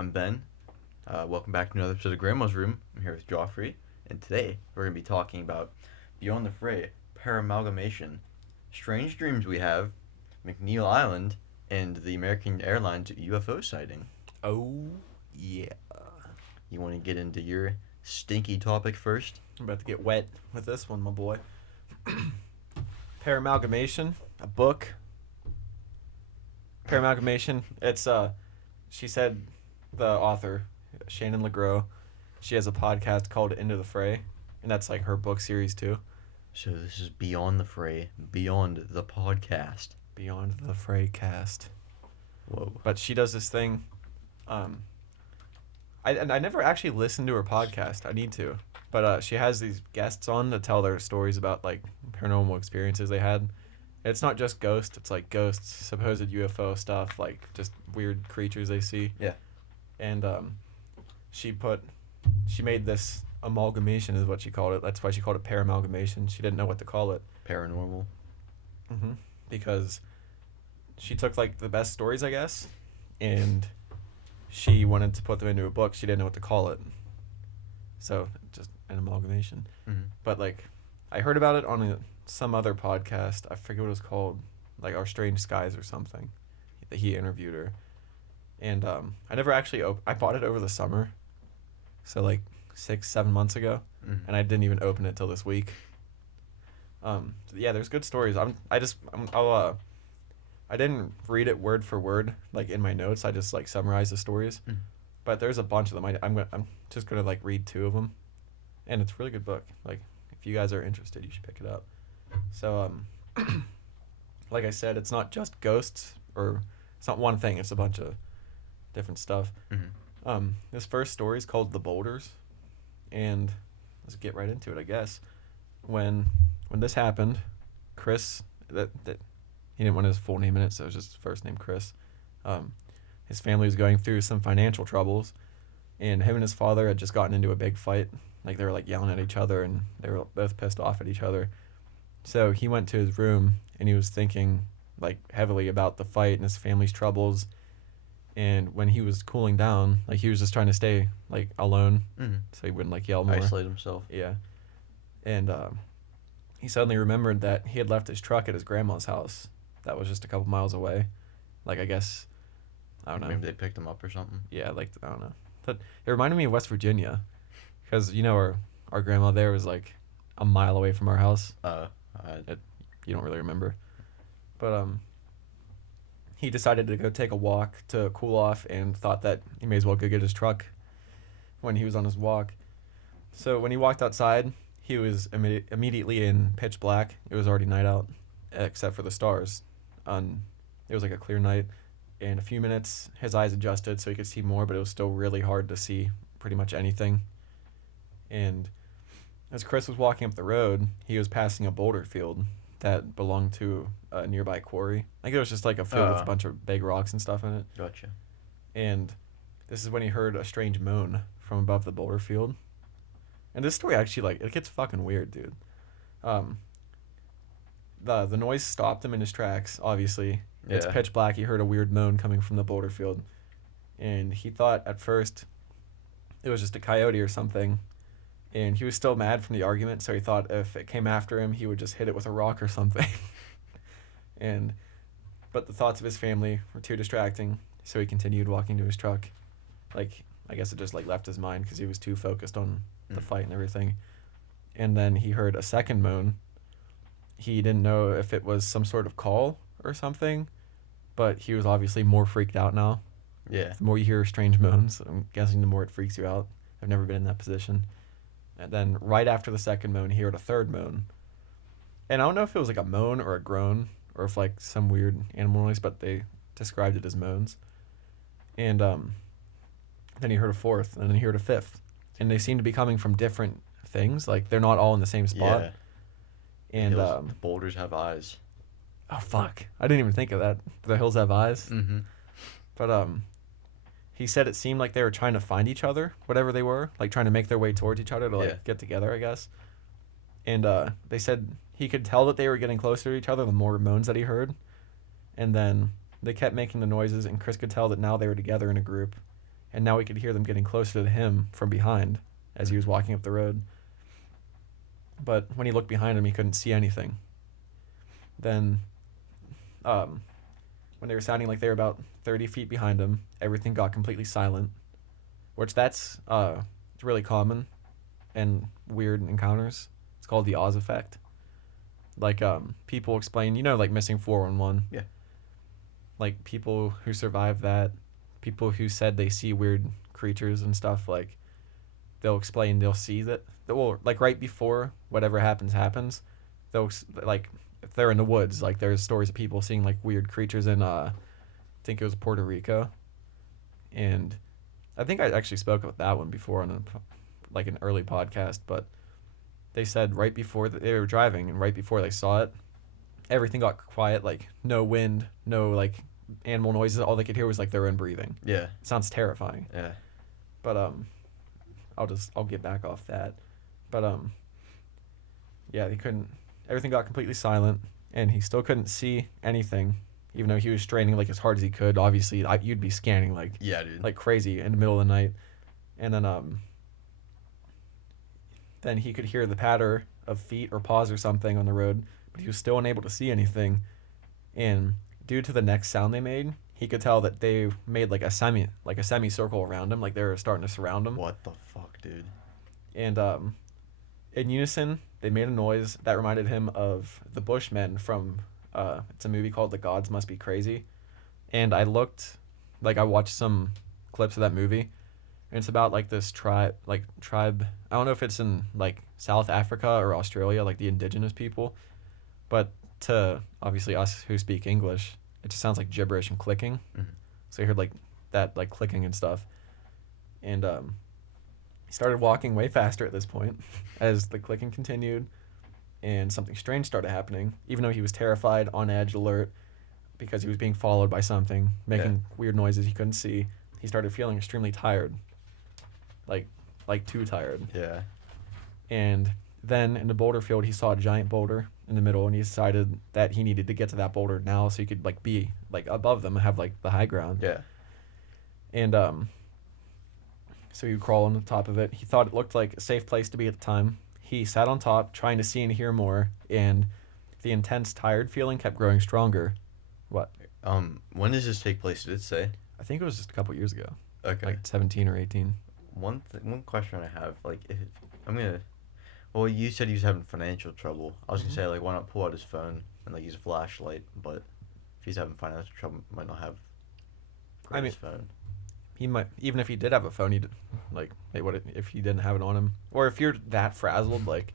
I'm Ben. Welcome back to another episode of Grandma's Room. I'm here with Joffrey, and today we're going to be talking about Beyond the Fray, Paramalgamation, strange dreams we have, McNeil Island, and the American Airlines UFO sighting. Oh, yeah. You want to get into your stinky topic first? I'm about to get wet with this one, my boy. Paramalgamation, a book. Paramalgamation, it's, she said, the author, Shannon Legro, she has a podcast called Into the Fray, and that's like her book series too. So this is Beyond the Fray, Beyond the podcast. Beyond the Fray cast. Whoa. But she does this thing, I never actually listened to her podcast. I need to. But she has these guests on to tell their stories about, like, paranormal experiences they had. It's not just ghosts. It's, like, ghosts, supposed UFO stuff, like, just weird creatures they see. Yeah. And she made this amalgamation is what she called it. That's why she called it paramalgamation. She didn't know what to call it. Paranormal. Mm-hmm. Because she took, like, the best stories, I guess, and she wanted to put them into a book. She didn't know what to call it. So, just an amalgamation. Mm-hmm. But, like, I heard about it on some other podcast. I forget what it was called. Like, Our Strange Skies or something. He interviewed her. And I never actually... I bought it over the summer. So, like, 6-7 months ago. Mm-hmm. And I didn't even open it till this week. Yeah, there's good stories. I didn't read it word for word, like, in my notes. I just, like, summarized the stories. Mm. But there's a bunch of them. I'm just going to, like, read 2 of them. And it's a really good book. Like, if you guys are interested, you should pick it up. So, like I said, it's not just ghosts, or it's not one thing. It's a bunch of different stuff. Mm-hmm. This first story is called The Boulders. And let's get right into it, I guess. When this happened, Chris, that he didn't want his full name in it, so it was just his first name, Chris. His family was going through some financial troubles, and him and his father had just gotten into a big fight. Like, they were, like, yelling at each other, and they were both pissed off at each other. So he went to his room, and he was thinking, like, heavily about the fight and his family's troubles. And when he was cooling down, like, he was just trying to stay, like, alone, Mm-hmm. so he wouldn't, like, yell more. Isolate himself. Yeah. And he suddenly remembered that he had left his truck at his grandma's house. That was just a couple miles away. Like, I guess, I don't know. Maybe they picked him up or something. Yeah, like, I don't know. But it reminded me of West Virginia. Because, you know, our grandma there was, like, a mile away from our house. You don't really remember. But he decided to go take a walk to cool off and thought that he may as well go get his truck when he was on his walk. So when he walked outside, he was immediately in pitch black. It was already night out, except for the stars. It was like a clear night. In a few minutes, his eyes adjusted so he could see more, but it was still really hard to see pretty much anything. And as Chris was walking up the road, he was passing a boulder field that belonged to a nearby quarry. Like, it was just like a field with a bunch of big rocks and stuff in it. Gotcha. And this is when he heard a strange moan from above the boulder field. And this story actually, like, it gets fucking weird, dude. The noise stopped him in his tracks, obviously. It's pitch black. He heard a weird moan coming from the boulder field. And he thought at first it was just a coyote or something. And he was still mad from the argument, so he thought if it came after him, he would just hit it with a rock or something. But the thoughts of his family were too distracting, so he continued walking to his truck. Like, I guess it just, like, left his mind because he was too focused on the fight and everything. And then he heard a second moan. He didn't know if it was some sort of call or something, but he was obviously more freaked out now. Yeah. The more you hear strange moans, I'm guessing the more it freaks you out. I've never been in that position. And then right after the second moan, he heard a third moan. And I don't know if it was like a moan or a groan or if, like, some weird animal noise, but they described it as moans. And then he heard a fourth, and then he heard a fifth. And they seemed to be coming from different things. Like, they're not all in the same spot. Yeah. And the boulders have eyes. Oh, fuck. I didn't even think of that. The hills have eyes. Mm-hmm. But he said it seemed like they were trying to find each other, whatever they were, like trying to make their way towards each other to, like, get together, I guess. And they said he could tell that they were getting closer to each other the more moans that he heard. And then they kept making the noises, and Chris could tell that now they were together in a group. and now he could hear them getting closer to him from behind as he was walking up the road. But when he looked behind him, he couldn't see anything. Then, when they were sounding like they were about 30 feet behind him, everything got completely silent, which it's really common in weird encounters. It's called the Oz effect. Like, people explain, like missing 411. Yeah. Like, people who survived that, people who said they see weird creatures and stuff, like, they'll see that, well, like, right before whatever happens, they'll, like, if they're in the woods, like, there's stories of people seeing, like, weird creatures in, I think it was Puerto Rico, and I think I actually spoke about that one before on, an early podcast, but they said right before they were driving, and right before they saw it, everything got quiet, like, no wind, no, like, animal noises. All they could hear was, like, their own breathing. Yeah. It sounds terrifying. Yeah. But, I'll get back off that. But, yeah, everything got completely silent, and he still couldn't see anything, even though he was straining, like, as hard as he could. Obviously, you'd be scanning, like, yeah, dude, like crazy in the middle of the night. And then he could hear the patter of feet or paws or something on the road, but he was still unable to see anything. And due to the next sound they made, he could tell that they made like a semicircle around him, like they were starting to surround him. What the fuck, dude? And in unison, they made a noise that reminded him of the Bushmen from it's a movie called The Gods Must Be Crazy. And I watched some clips of that movie, and it's about like this tribe. I don't know if it's in like South Africa or Australia, like the indigenous people, but to obviously us who speak English, it just sounds like gibberish and clicking. Mm-hmm. So I heard like that, like clicking and stuff. And he started walking way faster at this point as the clicking continued, and something strange started happening, even though he was terrified, on edge, alert, because he was being followed by something, making weird noises he couldn't see. He started feeling extremely tired. Like too tired. Yeah. And then in the boulder field, he saw a giant boulder in the middle, and he decided that he needed to get to that boulder now so he could like be like above them and have like the high ground. Yeah. And so he would crawl on the top of it. He thought it looked like a safe place to be at the time. He sat on top, trying to see and hear more, and the intense tired feeling kept growing stronger. What? When does this take place? Did it say? I think it was just a couple years ago. Okay. Like 17 or 18. One question I have, like, well, you said he was having financial trouble. I was gonna say, like, why not pull out his phone and like use a flashlight? But if he's having financial trouble, might not have. His phone. He might, even if he did have a phone, he'd like, hey, what if he didn't have it on him? Or if you're that frazzled, like,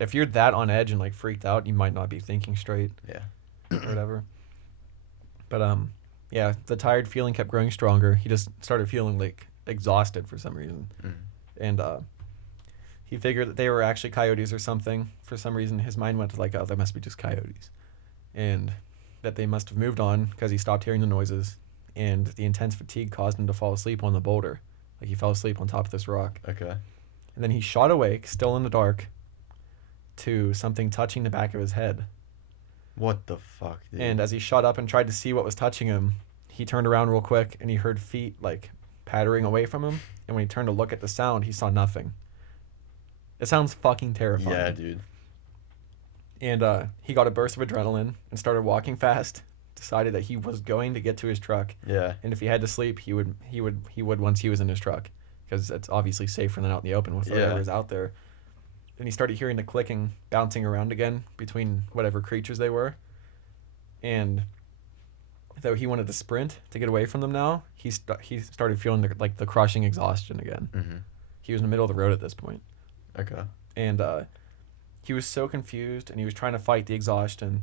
if you're that on edge and like freaked out, you might not be thinking straight. Yeah. Or whatever. But yeah, the tired feeling kept growing stronger. He just started feeling like exhausted for some reason. And he figured that they were actually coyotes or something. For some reason, his mind went to like, oh, they must be just coyotes. And that they must have moved on because he stopped hearing the noises. And the intense fatigue caused him to fall asleep on the boulder. Like, he fell asleep on top of this rock. Okay. And then he shot awake, still in the dark, to something touching the back of his head. What the fuck, dude? And as he shot up and tried to see what was touching him, he turned around real quick, and he heard feet, like, pattering away from him. And when he turned to look at the sound, he saw nothing. It sounds fucking terrifying. Yeah, dude. And he got a burst of adrenaline and started walking fast. Decided that he was going to get to his truck. Yeah. And if he had to sleep, he would once he was in his truck, because it's obviously safer than out in the open with whatever's out there. And he started hearing the clicking bouncing around again between whatever creatures they were. And though he wanted to sprint to get away from them now, he started feeling the crushing exhaustion again. Mm-hmm. He was in the middle of the road at this point. Okay. And he was so confused, and he was trying to fight the exhaustion,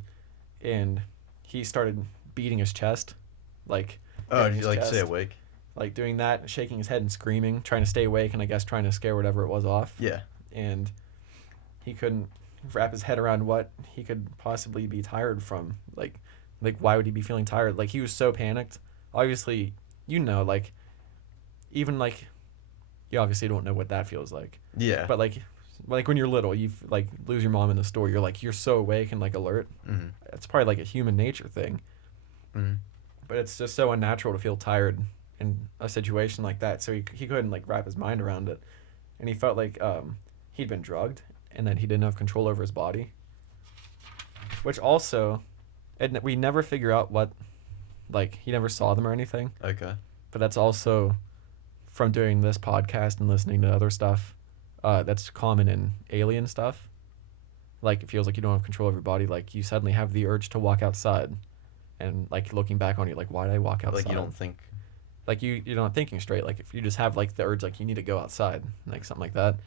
and he started beating his chest, like. Oh, and he like stay awake. Like doing that, shaking his head and screaming, trying to stay awake, and I guess trying to scare whatever it was off. Yeah. And he couldn't wrap his head around what he could possibly be tired from. Like why would he be feeling tired? Like, he was so panicked. Obviously, like, even like, you obviously don't know what that feels like. Yeah. But like when you're little, you like lose your mom in the store. You're so awake and like alert. Mm-hmm. It's probably like a human nature thing. Mm-hmm. But it's just so unnatural to feel tired in a situation like that, so he couldn't like wrap his mind around it, and he felt like he'd been drugged and that he didn't have control over his body, which also, and we never figure out what, like he never saw them or anything. Okay. But that's also from doing this podcast and listening to other stuff. That's common in alien stuff. Like it feels like you don't have control of your body. Like you suddenly have the urge to walk outside, and like looking back on you, like why did I walk outside? Like you don't think. Like you're not thinking straight. Like if you just have like the urge, like you need to go outside, like something like that.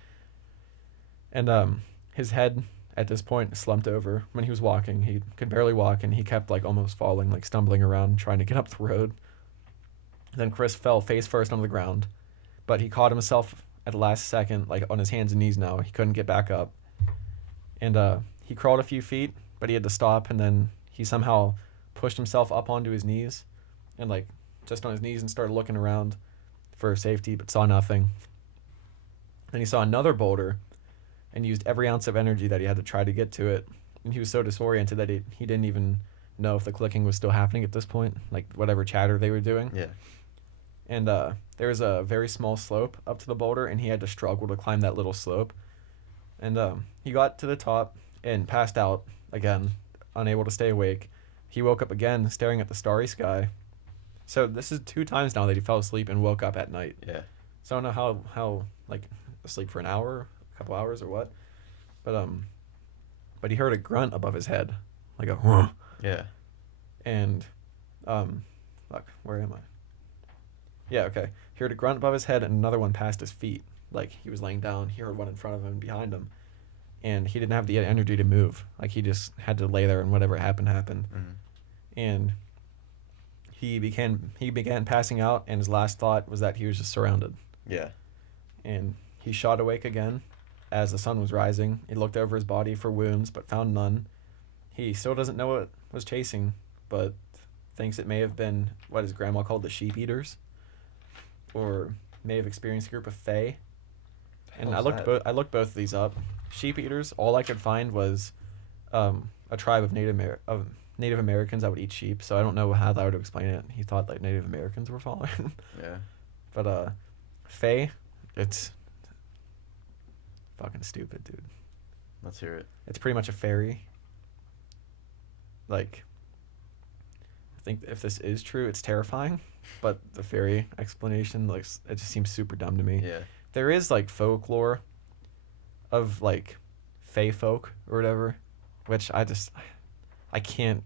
And his head at this point slumped over when he was walking. He could barely walk, and he kept like almost falling, like stumbling around, trying to get up the road. Then Chris fell face first on the ground, but he caught himself at the last second, like on his hands and knees now. He couldn't get back up. And he crawled a few feet, but he had to stop, and then he somehow pushed himself up onto his knees and like just on his knees and started looking around for safety, but saw nothing. Then he saw another boulder and used every ounce of energy that he had to try to get to it. And he was so disoriented that he didn't even know if the clicking was still happening at this point, like whatever chatter they were doing. Yeah. And there was a very small slope up to the boulder, and he had to struggle to climb that little slope. And he got to the top and passed out again, unable to stay awake. He woke up again, staring at the starry sky. So this is 2 times now that he fell asleep and woke up at night. Yeah. So I don't know how like asleep for an hour, a couple hours, or what. But he heard a grunt above his head, like a huh. Yeah. And look, where am I? Yeah, okay. He heard a grunt above his head and another one past his feet. Like he was laying down. He heard one in front of him and behind him. And he didn't have the energy to move. Like he just had to lay there and whatever happened. Mm-hmm. And he began passing out, and his last thought was that he was just surrounded. Yeah. And he shot awake again as the sun was rising. He looked over his body for wounds but found none. He still doesn't know what was chasing, but thinks it may have been what his grandma called the sheep eaters, or may have experienced a group of fae. And I looked both of these up. Sheep eaters, all I could find was a tribe of Native Americans that would eat sheep. So I don't know how that would explain it. He thought like Native Americans were following. Yeah. But fae, it's fucking stupid, dude. Let's hear it. It's pretty much a fairy. Like, I think if this is true, it's terrifying. But the fairy explanation, like, it just seems super dumb to me. Yeah. There is like folklore of like fae folk or whatever, which I can't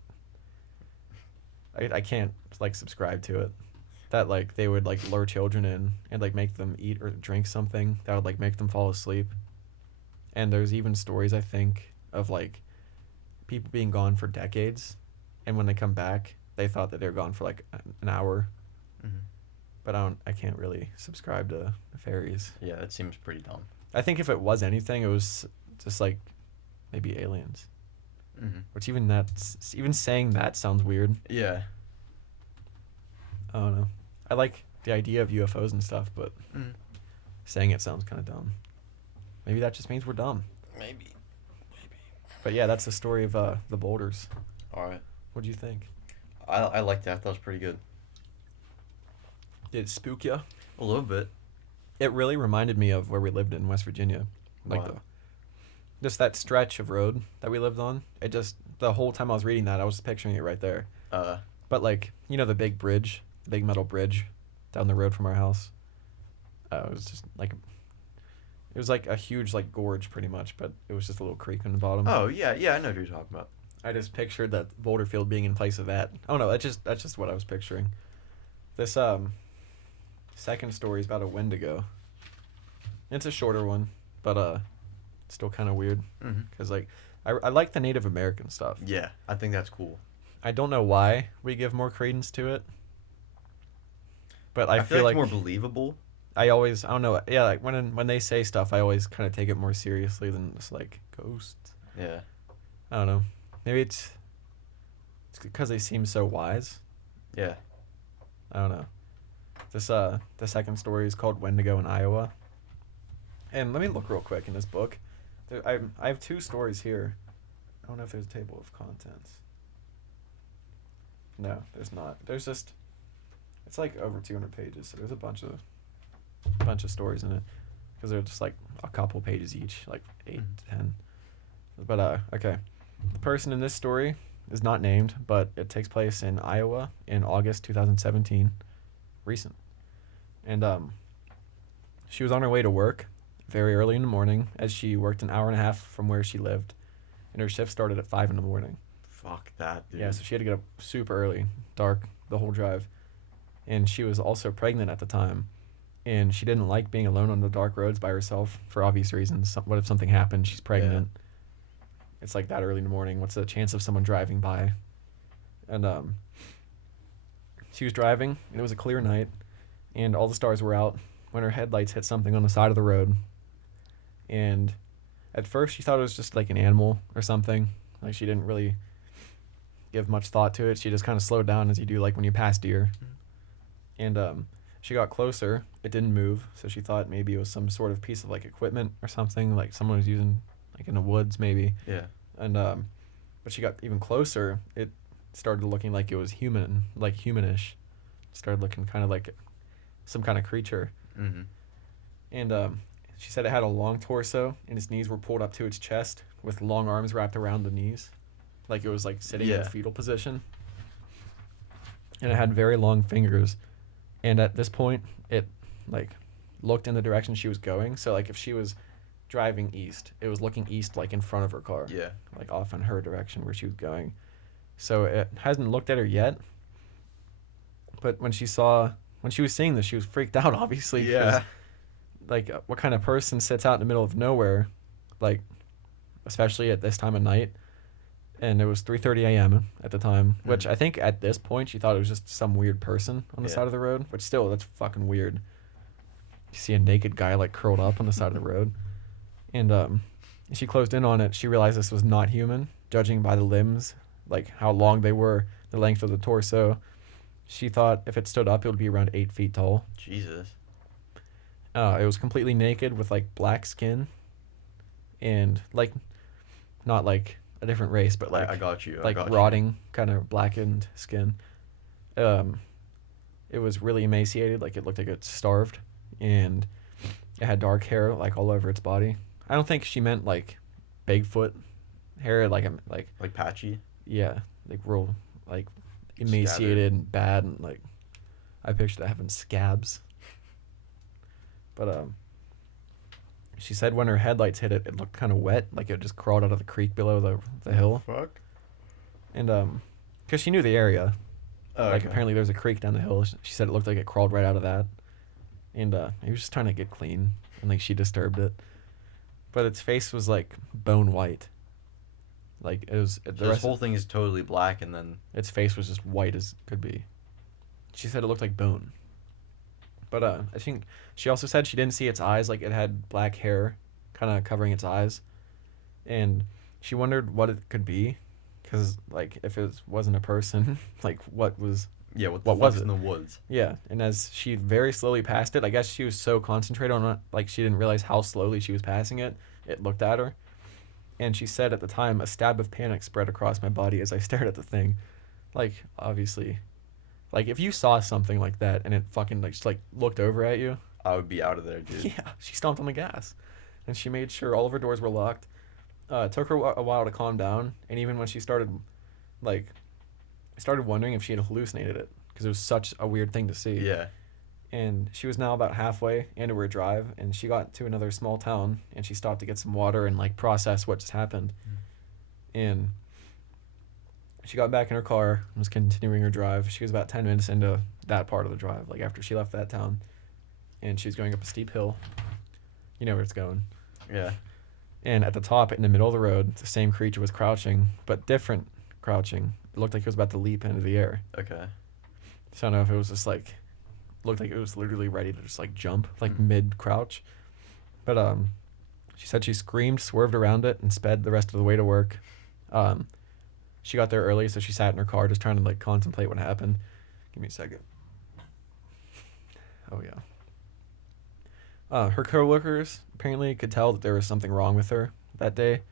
like subscribe to it. That like they would like lure children in and like make them eat or drink something that would like make them fall asleep. And there's even stories, I think, of like people being gone for decades, and when they come back, they thought that they were gone for like an hour. Mm-hmm. But I can't really subscribe to the fairies. Yeah, that seems pretty dumb. I think if it was anything, it was just like maybe aliens. Mm-hmm. Which even saying that sounds weird. Yeah. I don't know. I like the idea of UFOs and stuff, but saying it sounds kind of dumb. Maybe that just means we're dumb. Maybe. But yeah, that's the story of the boulders. All right. What do you think? I liked that. That was pretty good. Did it spook you? A little bit. It really reminded me of where we lived in West Virginia. Like Wow. Just that stretch of road that we lived on. It just, the whole time I was reading that, I was picturing it right there. But like, you know the big bridge, the big metal bridge down the road from our house? It was just like, it was like a huge like gorge pretty much, but it was just a little creek in the bottom. Oh, yeah, I know what you're talking about. I just pictured that boulder field being in place of that. I don't know, that's just what I was picturing. This second story is about a Wendigo. It's a shorter one, but still kind of weird. Because like I like the Native American stuff. Yeah, I think that's cool. I don't know why we give more credence to it, but I feel feel like like it's more believable. I don't know. Yeah, like when they say stuff, I always kind of take it more seriously than just like ghosts. Yeah. I don't know. Maybe it's because they seem so wise. Yeah. I don't know. This the second story is called Wendigo in Iowa. And let me look real quick in this book. I have 2 stories here. I don't know if there's a table of contents. No, there's not. There's just It's like over 200 pages, so there's a bunch of stories in it, because they're just like a couple pages each, like 8 to 10. But okay, the person in this story is not named, but it takes place in Iowa in August 2017, recent. And she was on her way to work very early in the morning, as she worked an hour and a half from where she lived, and her shift started at 5 in the morning. Fuck that, dude. Yeah, so she had to get up super early, dark, the whole drive. And she was also pregnant at the time, and she didn't like being alone on the dark roads by herself for obvious reasons. What if something happened? She's pregnant. Yeah. It's like that early in the morning. What's the chance of someone driving by? And she was driving, and it was a clear night, and all the stars were out when her headlights hit something on the side of the road. And at first she thought it was just like an animal or something. Like, she didn't really give much thought to it. She just kind of slowed down, as you do like when you pass deer. And she got closer. It didn't move, so she thought maybe it was some sort of piece of like equipment or something, like someone was using like in the woods maybe. Yeah. And but she got even closer. It started looking like it was human, like humanish. It started looking kind of like some kind of creature. Mm-hmm. And she said it had a long torso, and its knees were pulled up to its chest with long arms wrapped around the knees, like it was like sitting in a fetal position. And it had very long fingers. And at this point, it like looked in the direction she was going. So like if she was driving east, it was looking east, like in front of her car. Yeah. Like off in her direction where she was going. So it hasn't looked at her yet. But when she was seeing this, she was freaked out, obviously. Yeah. Like, what kind of person sits out in the middle of nowhere, like, especially at this time of night? And it was 3:30 a.m. at the time, which I think at this point she thought it was just some weird person on the side of the road. But still, that's fucking weird. You see a naked guy like curled up on the side of the road. And she closed in on it. She realized this was not human, judging by the limbs, like how long they were, the length of the torso. She thought if it stood up, it would be around 8 feet tall. Jesus. It was completely naked with like black skin, and like not like a different race, but like I got you. Like rotting, kind of blackened skin. It was really emaciated, like it looked like it starved, and it had dark hair like all over its body. I don't think she meant like Bigfoot hair, like patchy. Yeah, like real like emaciated and bad, and like I pictured it having scabs. But she said when her headlights hit it, it looked kind of wet, like it just crawled out of the creek below the hill. Fuck. And because she knew the area, okay. Apparently there's a creek down the hill. She said it looked like it crawled right out of that, and he was just trying to get clean, and like she disturbed it, but its face was like bone white. Like it was. This whole thing is totally black, and then its face was just white as could be. She said it looked like bone. But I think she also said she didn't see its eyes, like it had black hair kind of covering its eyes. And she wondered what it could be, because like if it wasn't a person, like what was... Yeah, what was it in the woods? Yeah, and as she very slowly passed it, I guess she was so concentrated on it, like she didn't realize how slowly she was passing it. It looked at her. And she said at the time, a stab of panic spread across my body as I stared at the thing. Like, obviously... Like, if you saw something like that and it fucking, like, just, like, looked over at you... I would be out of there, dude. Yeah, she stomped on the gas. And she made sure all of her doors were locked. It took her a while to calm down. And even when she started, like... I started wondering if she had hallucinated it. Because it was such a weird thing to see. Yeah. And she was now about halfway into her drive. And she got to another small town. And she stopped to get some water and, like, process what just happened. And... She got back in her car and was continuing her drive. She was about 10 minutes into that part of the drive, like after she left that town. And she was going up a steep hill. You know where it's going. Yeah. And at the top, in the middle of the road, the same creature was crouching, but different crouching. It looked like it was about to leap into the air. Okay. So I don't know if it was just like, looked like it was literally ready to just like jump, like mid-crouch. But she said she screamed, swerved around it, and sped the rest of the way to work. She got there early, so she sat in her car just trying to, like, contemplate what happened. Give me a second. Oh, yeah. Her coworkers apparently could tell that there was something wrong with her that day.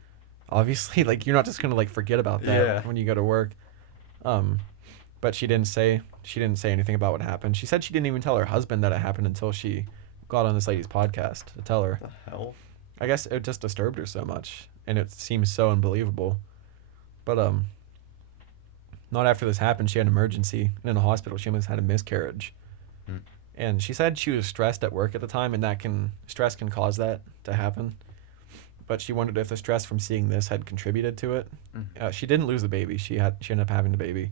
Obviously, like, you're not just going to, like, forget about that when you go to work. But but she didn't say anything about what happened. She said she didn't even tell her husband that it happened until she got on this lady's podcast to tell her. What the hell? I guess it just disturbed her so much, and it seems so unbelievable. But not after this happened, she had an emergency, and in the hospital she almost had a miscarriage. And she said she was stressed at work at the time, and stress can cause that to happen. But she wondered if the stress from seeing this had contributed to it. She didn't lose the baby. She ended up having the baby.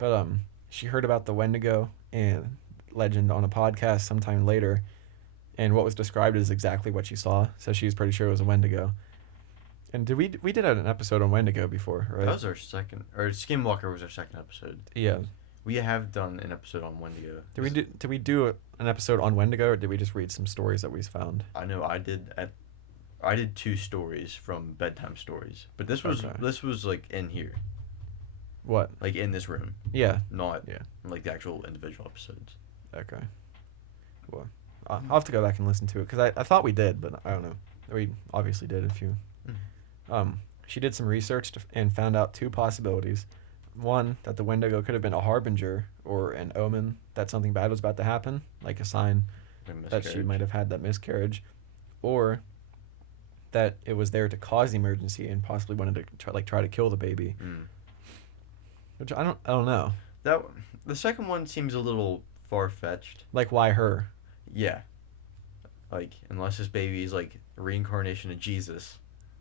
But she heard about the Wendigo and legend on a podcast sometime later, and what was described is exactly what she saw. So she was pretty sure it was a Wendigo. And we did an episode on Wendigo before, right? That was our second, or Skinwalker was our second episode. Yeah. We have done an episode on Wendigo. Did we do an episode on Wendigo, or did we just read some stories that we found? I know I did 2 stories from bedtime stories, but this was like in here. What? Like in this room. Yeah. Not like the actual individual episodes. Okay. Well, I'll have to go back and listen to it because I thought we did, but I don't know. We obviously did a few. She did some research and found out 2 possibilities. One, that the Wendigo could have been a harbinger or an omen that something bad was about to happen, like a sign that she might have had that miscarriage, or that it was there to cause the emergency and possibly wanted to try to kill the baby. Which I don't know. The second one seems a little far-fetched. Like, why her? Yeah. Like, unless this baby is like a reincarnation of Jesus,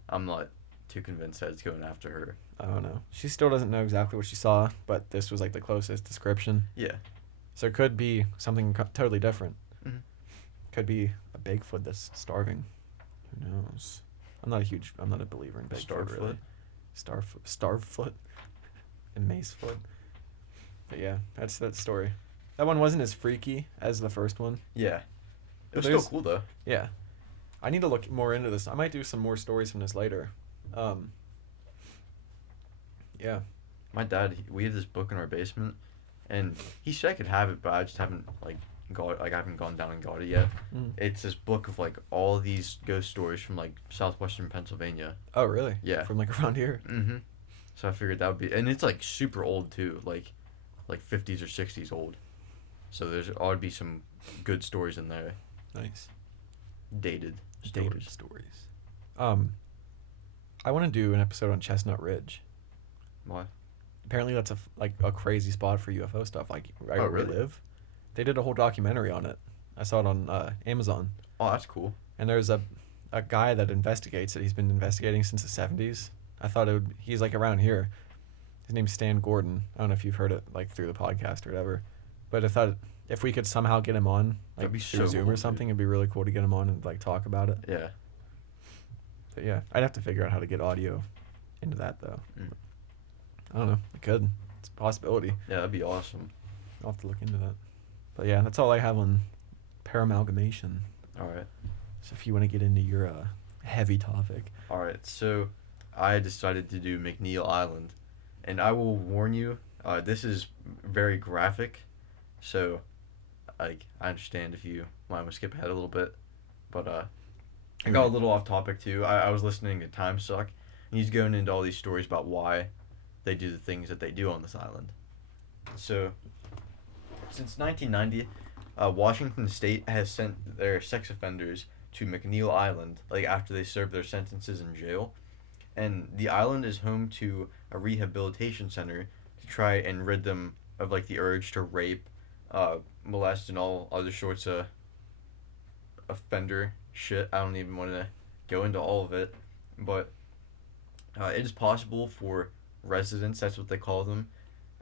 I'm not too convinced that it's going after her. I don't know. She still doesn't know exactly what she saw, but this was like the closest description. Yeah. So it could be something totally different. Could be a Bigfoot that's starving. Who knows? I'm not a believer in Bigfoot, really. Starfoot and Macefoot. But yeah, that's that story. That one wasn't as freaky as the first one. Yeah. It was still cool though. Yeah. I need to look more into this. I might do some more stories from this later. Yeah. My dad, we have this book in our basement, and he said I could have it, but I just haven't I haven't gone down and got it yet. It's this book of like all these ghost stories from like southwestern Pennsylvania. Oh really? Yeah. From like around here. So I figured that would be, and it's like super old too, like 50s or 60s old. So there's ought to be some good stories in there. Nice. Dated stories. I want to do an episode on Chestnut Ridge. Why? Apparently that's a crazy spot for UFO stuff. Like right where we live. They did a whole documentary on it. I saw it on Amazon. Oh, that's cool. And there's a guy that investigates it. He's been investigating since the 70s. I thought he's like around here. His name's Stan Gordon. I don't know if you've heard it like through the podcast or whatever. But I thought if we could somehow get him on, like through Zoom cool, or something, it'd be really cool to get him on and like talk about it. Yeah. But yeah, I'd have to figure out how to get audio into that though. I don't know. I could. It's a possibility. Yeah, that'd be awesome. I'll have to look into that. But yeah, that's all I have on Paramalgamation. All right. So if you want to get into your heavy topic. All right. So I decided to do McNeil Island, and I will warn you, this is very graphic. So, I understand if you might want to skip ahead a little bit, but I got a little off topic too. I was listening to Time Suck, and he's going into all these stories about why they do the things that they do on this island. So, since 1990, Washington State has sent their sex offenders to McNeil Island, like after they serve their sentences in jail, and the island is home to a rehabilitation center to try and rid them of like the urge to rape, molest, and all other sorts of offender shit. I don't even want to go into all of it, but it is possible for residents, that's what they call them,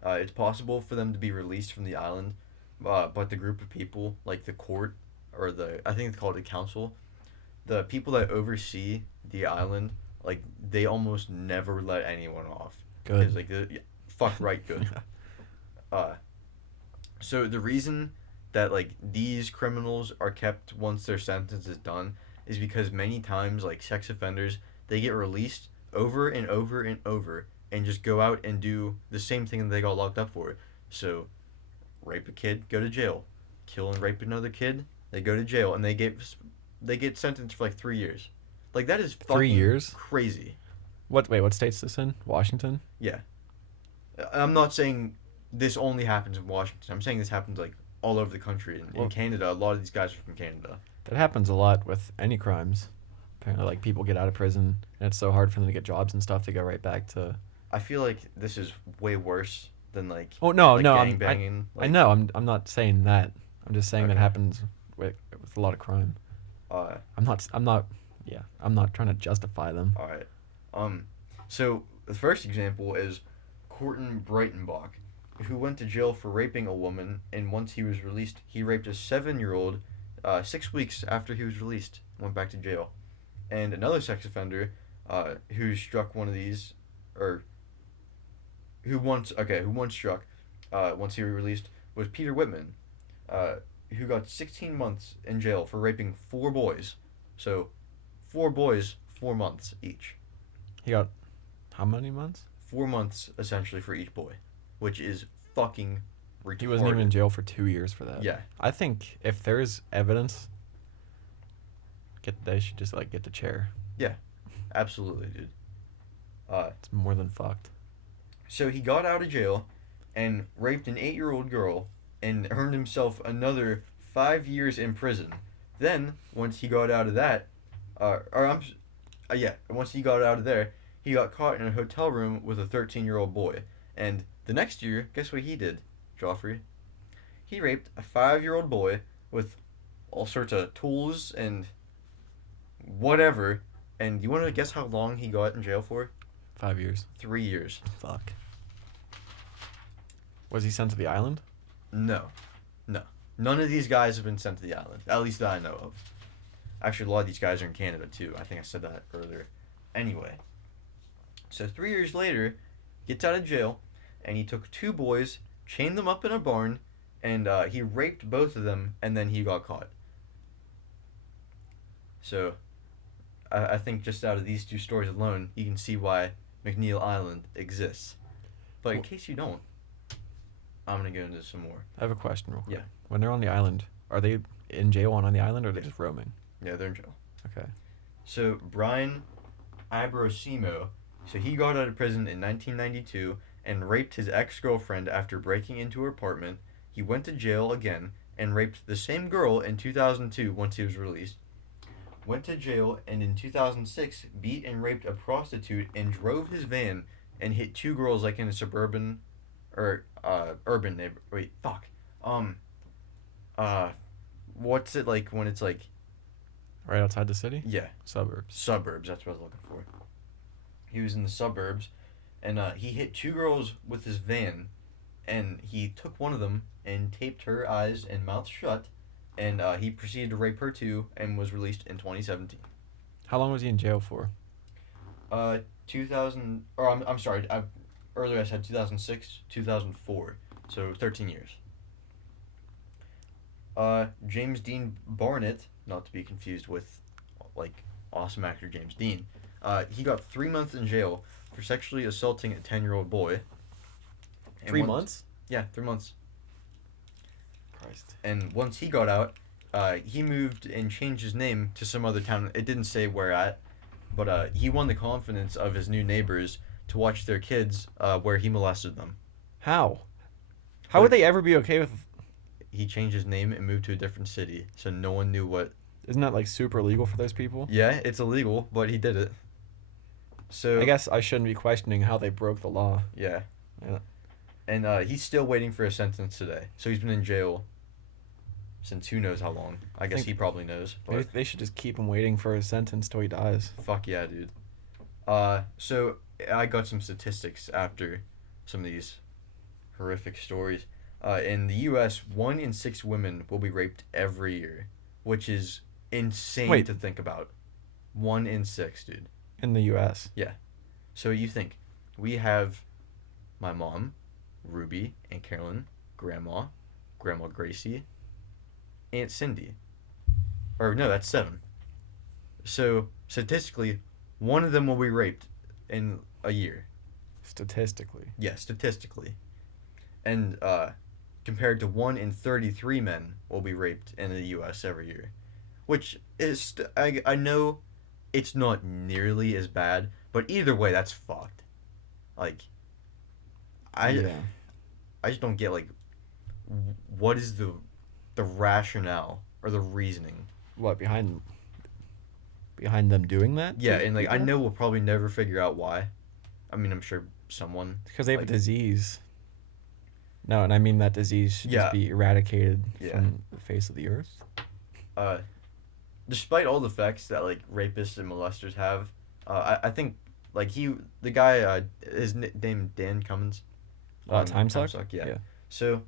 it's possible for them to be released from the island, but the group of people, like the court, or I think it's called the council, the people that oversee the island, like, they almost never let anyone off. Good. Like, fuck right good. So the reason that, like, these criminals are kept once their sentence is done is because many times, like, sex offenders, they get released over and over and over and just go out and do the same thing that they got locked up for. So, rape a kid, go to jail. Kill and rape another kid, they go to jail, and they get sentenced for like 3 years. Like, that is fucking 3 years? Crazy. What state's this in? Washington? Yeah. I'm not saying this only happens in Washington. I'm saying this happens like all over the country. In Canada, a lot of these guys are from Canada. That happens a lot with any crimes. Apparently, like, people get out of prison, and it's so hard for them to get jobs and stuff to go right back to... I feel like this is way worse than, like... Oh, no, like no, gangbanging. I know, I'm not saying that. I'm just saying that Okay. happens with a lot of crime. I'm not trying to justify them. All right. So the first example is Corton Breitenbach, who went to jail for raping a woman, and once he was released, he raped a 7-year-old 6 weeks after he was released, went back to jail. And another sex offender who struck one of these, or who once struck once he was released, was Peter Whitman, who got 16 months in jail for raping 4 boys. So 4 boys, 4 months each. He got how many months? 4 months essentially for each boy, which is fucking retarded. He wasn't even in jail for 2 years for that. Yeah. I think if there's evidence, they should just like get the chair. Yeah, absolutely, dude. It's more than fucked. So he got out of jail and raped an 8-year-old girl and earned himself another 5 years in prison. Then once he got out of that, once he got out of there, he got caught in a hotel room with a 13-year-old boy. And the next year, guess what he did, Joffrey? He raped a 5-year-old boy with all sorts of tools and whatever. And you want to guess how long he got in jail for? 5 years. 3 years. Fuck. Was he sent to the island? No. None of these guys have been sent to the island, at least that I know of. Actually, a lot of these guys are in Canada, too. I think I said that earlier. Anyway. So 3 years later, he gets out of jail, and he took 2 boys, chained them up in a barn, and he raped both of them, and then he got caught. So, I think just out of these 2 stories alone, you can see why McNeil Island exists. But in case you don't, I'm going to go into some more. I have a question real quick. Yeah. When they're on the island, are they in jail on the island, or are they just roaming? Yeah, they're in jail. Okay. So, Brian Abrosimo, so he got out of prison in 1992 and raped his ex-girlfriend after breaking into her apartment. He went to jail again and raped the same girl in 2002 once he was released. Went to jail and in 2006 beat and raped a prostitute and drove his van and hit 2 girls like in a suburban or urban neighbor. Wait, fuck. What's it like when it's like right outside the city? Yeah. Suburbs. Suburbs, that's what I was looking for. He was in the suburbs, and he hit 2 girls with his van, and he took one of them and taped her eyes and mouth shut, and he proceeded to rape her too, and was released in 2017. How long was he in jail for? 2000, or I'm sorry, earlier I said 2006, 2004, so 13 years. James Dean Barnett, not to be confused with, like, awesome actor James Dean, he got 3 months in jail for sexually assaulting a 10-year-old boy. And 3 months? Yeah, 3 months. Christ. And once he got out, he moved and changed his name to some other town. It didn't say where at, but he won the confidence of his new neighbors to watch their kids where he molested them. How? How would they ever be okay with... He changed his name and moved to a different city, so no one knew what... Isn't that, like, super illegal for those people? Yeah, it's illegal, but he did it. So I guess I shouldn't be questioning how they broke the law. Yeah. Yeah. And he's still waiting for a sentence today. So he's been in jail since who knows how long. I guess he probably knows. Maybe they should just keep him waiting for his sentence till he dies. Fuck yeah, dude. So I got some statistics after some of these horrific stories. In the U.S., 1 in 6 women will be raped every year, which is insane to think about. 1 in 6, dude. In the U.S.? Yeah. So you think, we have my mom, Ruby, Aunt Carolyn, Grandma Gracie, Aunt Cindy. Or no, that's 7. So statistically, 1 of them will be raped in a year. Statistically? Yeah, statistically. And compared to 1 in 33 men will be raped in the U.S. every year. Which is, I know it's not nearly as bad, but either way, that's fucked. Like, I I just don't get like what is the rationale or the reasoning. What behind them doing that? Yeah, and like I know we'll probably never figure out why. I mean, I'm sure someone because they have like, a disease. No, and I mean that disease should just be eradicated from the face of the earth. Despite all the effects that like rapists and molesters have, I think like the guy his name Dan Cummins. Time Suck. Yeah. So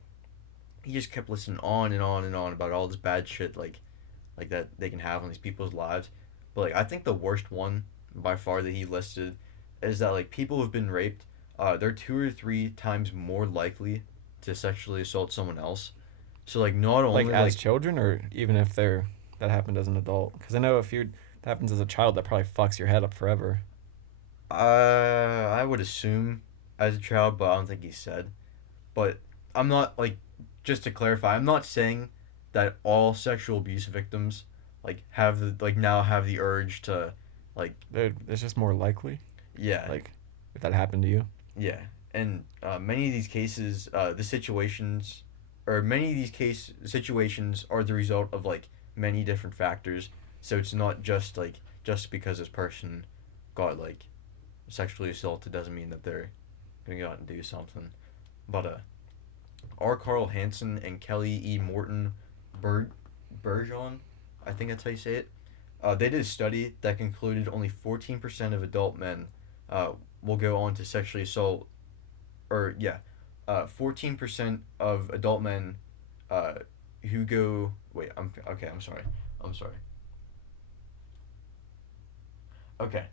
he just kept listening on and on and on about all this bad shit like that they can have on these people's lives. But like I think the worst one by far that he listed is that like people who've been raped, they're 2 or 3 times more likely to sexually assault someone else. So like not only like as children or even if that happened as an adult, because I know if that happens as a child, that probably fucks your head up forever. I would assume as a child, but I don't think he said. But I'm not like, just to clarify, I'm not saying that all sexual abuse victims like now have the urge to like. It's just more likely. Yeah. Like if that happened to you. Yeah, and many of these cases, situations are the result of like many different factors. So it's not just like just because this person got like sexually assaulted doesn't mean that they're gonna go out and do something. But R. Carl Hansen and Kelly E. Morton Bergeron, I think that's how you say it. They did a study that concluded only 14% of adult men will go on to sexually assault, 14% of adult men who go. Wait, I'm sorry. Okay.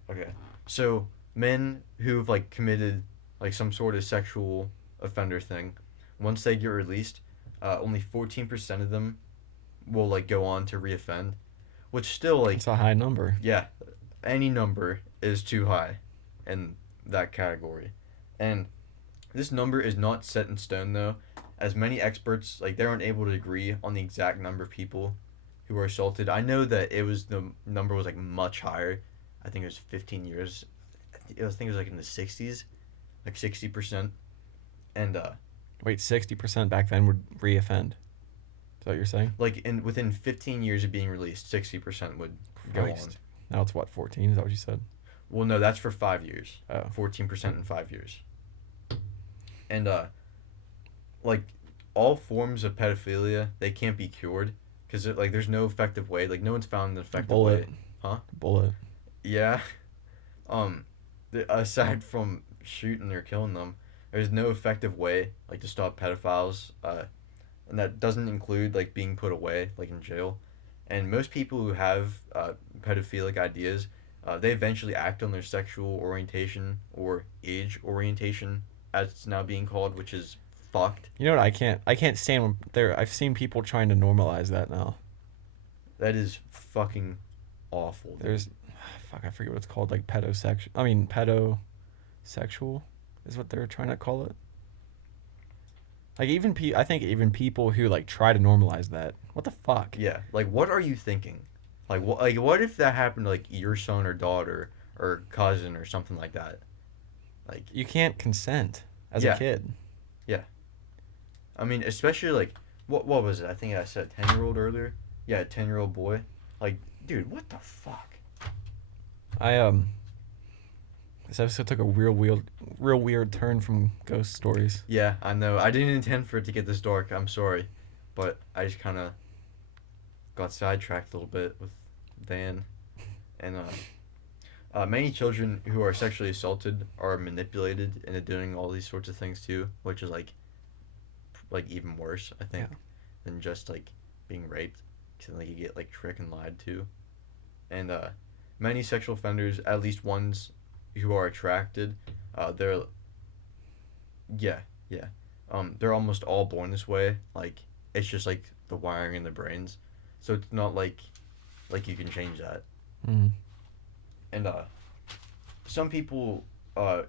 So men who've like committed like some sort of sexual offender thing, once they get released, only 14% of them will like go on to reoffend, which still like it's a high number. Yeah, any number is too high in that category, and this number is not set in stone though, as many experts like they aren't able to agree on the exact number of people who were assaulted. I know that the number was like much higher. I think it was 15 years. I think it was like in the 60s, like 60%, and wait, 60% back then would reoffend. Is that what you're saying? Like within 15 years of being released, 60% would go on. Now it's what, 14? Is that what you said? Well, no, that's for 5 years. Oh. 14% in 5 years. And like all forms of pedophilia, they can't be cured because like there's no effective way. Like no one's found an effective way. Huh? Bullet. Yeah. Aside from shooting or killing them, there's no effective way like to stop pedophiles. And that doesn't include like being put away like in jail. And most people who have pedophilic ideas, they eventually act on their sexual orientation or age orientation, as it's now being called, which is fucked. You know what? I can't stand when I've seen people trying to normalize that now. That is fucking awful. There's, I forget what it's called, like pedosexual is what they're trying to call it. Like I think even people who like try to normalize that, what the fuck? Yeah, like what are you thinking? Like what if that happened to like your son or daughter or cousin or something like that? Like you can't consent as a kid. Yeah. I mean, especially like what was it? I think I said 10-year-old earlier. Yeah, a 10-year-old boy. Like, dude, what the fuck? This episode took a real weird turn from ghost stories. Yeah, I know. I didn't intend for it to get this dark. I'm sorry, but I just kind of got sidetracked a little bit with Dan, and many children who are sexually assaulted are manipulated into doing all these sorts of things too, which is like even worse, I think, than just like being raped. Because like you get like tricked and lied to, and many sexual offenders, at least ones who are attracted, they're almost all born this way. Like it's just like the wiring in their brains, so it's not like you can change that. Mm. And some people who are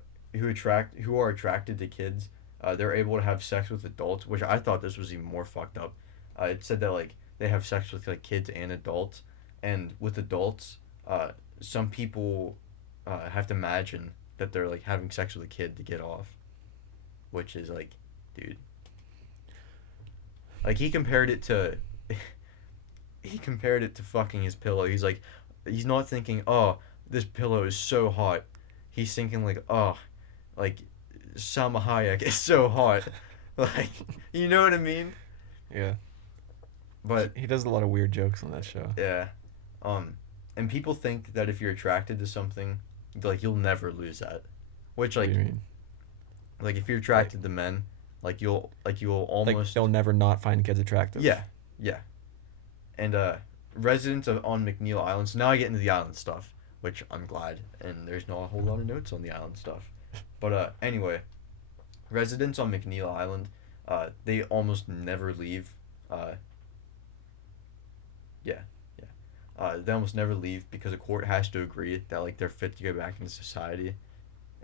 attracted to kids, they're able to have sex with adults, which I thought this was even more fucked up. It said that like they have sex with like kids and adults, and with adults, some people have to imagine that they're like having sex with a kid to get off, which is like, dude, Like he compared it to fucking his pillow. He's like, he's not thinking, oh, this pillow is so hot. He's thinking like, oh, like Salma Hayek is so hot. Like, you know what I mean? Yeah. But he does a lot of weird jokes on that show. yeah, and people think that if you're attracted to something, like you'll never lose that. Which What like, do you mean? like if you're attracted to men, like you'll almost Like they'll never not find kids attractive. yeah, yeah. And residents on McNeil Island. So now I get into the island stuff, which I'm glad. And there's not a whole lot of notes on the island stuff. But anyway, residents on McNeil Island, they almost never leave. Yeah, yeah. They almost never leave because a court has to agree that like they're fit to go back into society.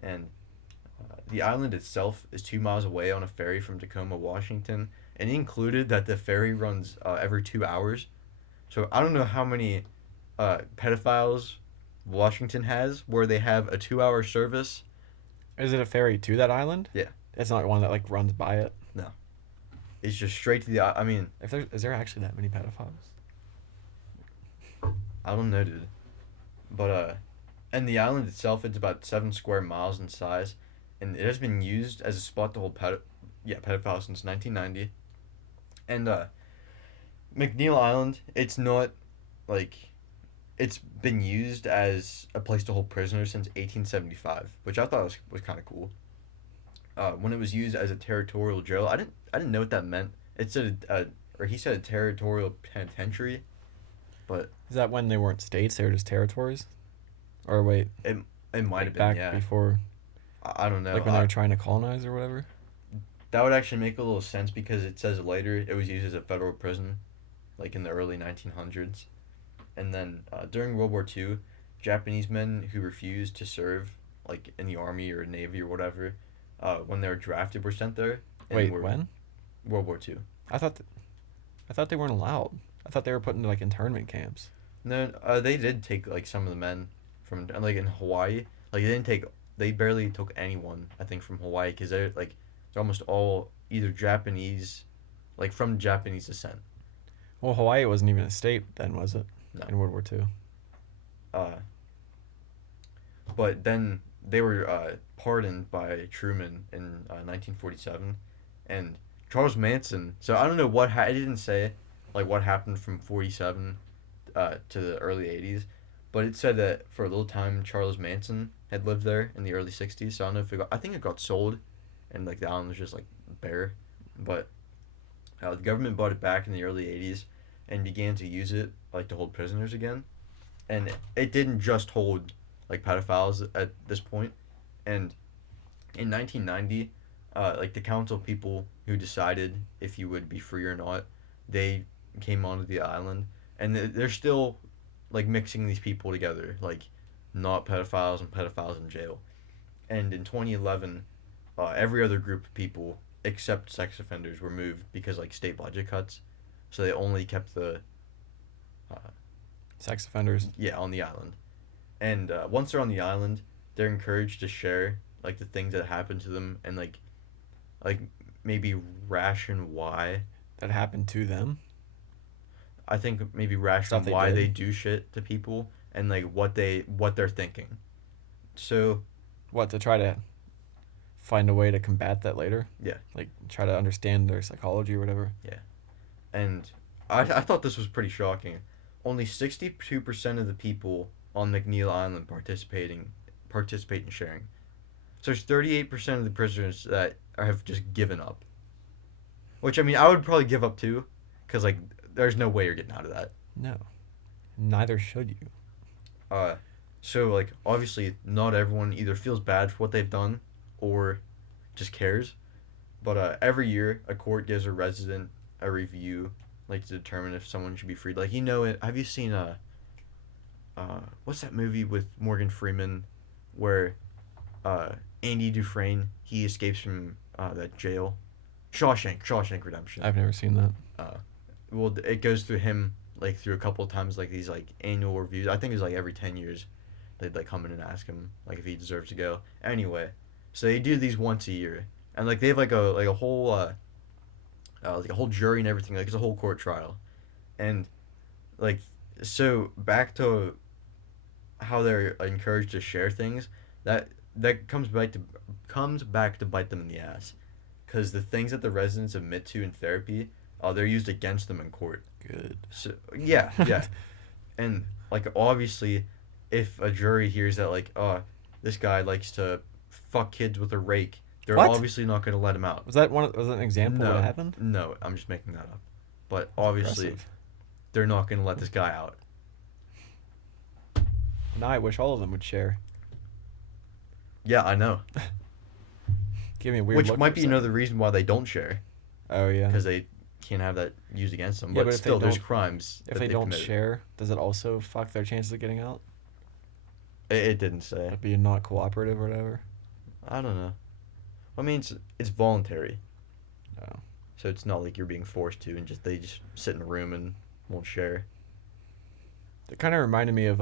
And the island itself is 2 miles away on a ferry from Tacoma, Washington. And it included that the ferry runs every 2 hours. So I don't know how many pedophiles Washington has where they have a 2 hour service. Is it a ferry to that island? Yeah. It's not one that like runs by it. No. It's just straight to the. I mean, Is there actually that many pedophiles? I don't know, dude. But and the island itself, it's about 7 square miles in size, and it has been used as a spot to hold pedophiles since 1990. And McNeil Island, it's not like it's been used as a place to hold prisoners since 1875, which I thought was kind of cool. When it was used as a territorial jail, I didn't know what that meant. It said or he said a territorial penitentiary, but Is that when they weren't states? They were just territories? Or wait, it might have been, back yeah. before, I don't know. like when they were trying to colonize or whatever? That would actually make a little sense because it says later it was used as a federal prison, like in the early 1900s. And then during World War II, Japanese men who refused to serve, like in the army or navy or whatever, when they were drafted, were sent there. Wait, when? World War II. I thought they weren't allowed. I thought they were put into like internment camps. No, they did take like some of the men from like in Hawaii. Like they barely took anyone, I think, from Hawaii because they're almost all either Japanese, like from Japanese descent. Well, Hawaii wasn't even a state then, was it? No. In World War II. But then they were pardoned by Truman in 1947, and Charles Manson. So I don't know it didn't say like what happened from 47 to the early 80s, but it said that for a little time Charles Manson had lived there in the early 60s. So I don't know if I think it got sold, and like the island was just like bare, but the government bought it back in the early 80s and began to use it like to hold prisoners again, and it didn't just hold like pedophiles at this point. And in 1990, like the council of people who decided if you would be free or not, they came onto the island, and they're still like mixing these people together, like not pedophiles and pedophiles in jail. And in 2011, every other group of people except sex offenders were moved because like state budget cuts, so they only kept the sex offenders on the island. And once they're on the island, they're encouraged to share like the things that happen to them, and like maybe ration why that happened to them. I think maybe ration why they do shit to people, and like what they're thinking. So what, to try to find a way to combat that later? Yeah. Like try to understand their psychology or whatever. Yeah. And I thought this was pretty shocking. Only 62% of the people on McNeil Island participate in sharing. So there's 38% of the prisoners that have just given up. Which, I mean, I would probably give up too, because like there's no way you're getting out of that. No. Neither should you. So like obviously not everyone either feels bad for what they've done or just cares. But every year a court gives a resident a review, like to determine if someone should be freed. Like, you know, have you seen what's that movie with Morgan Freeman where Andy Dufresne, he escapes from that jail? Shawshank Redemption. I've never seen that. Well, it goes through him like through a couple of times, like these like annual reviews. I think it's like every 10 years they'd like come in and ask him like if he deserves to go. Anyway, so they do these once a year, and like they have like a whole like a whole jury and everything. Like it's a whole court trial, and like so back to how they're encouraged to share things. That comes back to bite them in the ass, because the things that the residents admit to in therapy, they're used against them in court. Good. So yeah, and like obviously, if a jury hears that like, oh, this guy likes to fuck kids with a rake, they're What? obviously not going to let him out. Was that an example of what happened? No, I'm just making that up. But That's obviously, impressive. they're not going to let this guy out. Now I wish all of them would share. Yeah, I know. Give me a weird Which look might for a be second. another reason why they don't share, Oh yeah. because they can't have that used against them. Yeah, But but if still, they there's don't- crimes If that they they've don't committed. share, does it also fuck their chances of getting out? It didn't say. Like being not cooperative or whatever. I don't know. I mean, it's voluntary, Oh. so it's not like you're being forced to, and they just sit in a room and won't share. It kind of reminded me of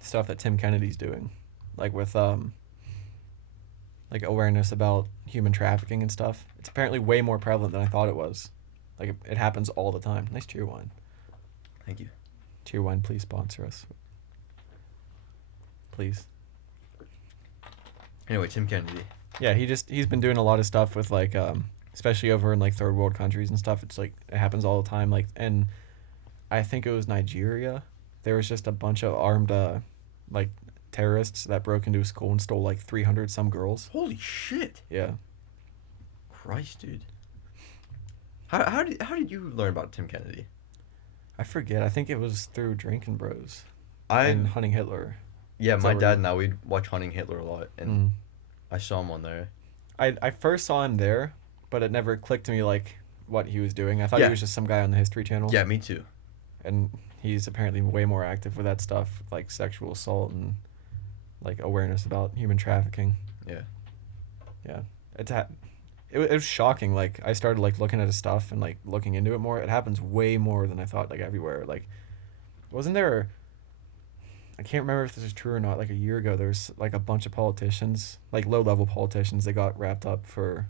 stuff that Tim Kennedy's doing, like with like awareness about human trafficking and stuff. It's apparently way more prevalent than I thought it was. Like it happens all the time. Nice cheer wine. Thank you. Cheer wine, please sponsor us. Please. Anyway, Tim Kennedy. Yeah, he's been doing a lot of stuff with like especially over in like third world countries and stuff. It's like it happens all the time. Like, and I think it was Nigeria. There was just a bunch of armed like terrorists that broke into a school and stole like 300 some girls. Holy shit! Yeah. Christ, dude. How did you learn about Tim Kennedy? I forget. I think it was through Drinking Bros I and Hunting Hitler. Yeah, Is my that dad where and I, we'd watch Hunting Hitler a lot, and I saw him on there. I first saw him there, but it never clicked to me like what he was doing. I thought he was just some guy on the History Channel. Yeah, me too. And he's apparently way more active with that stuff, like sexual assault and like awareness about human trafficking. Yeah. Yeah. It was shocking. Like I started like looking at his stuff and like looking into it more. It happens way more than I thought, like everywhere. Like wasn't there, I can't remember if this is true or not, like a year ago there's like a bunch of politicians, like low level politicians, that got wrapped up for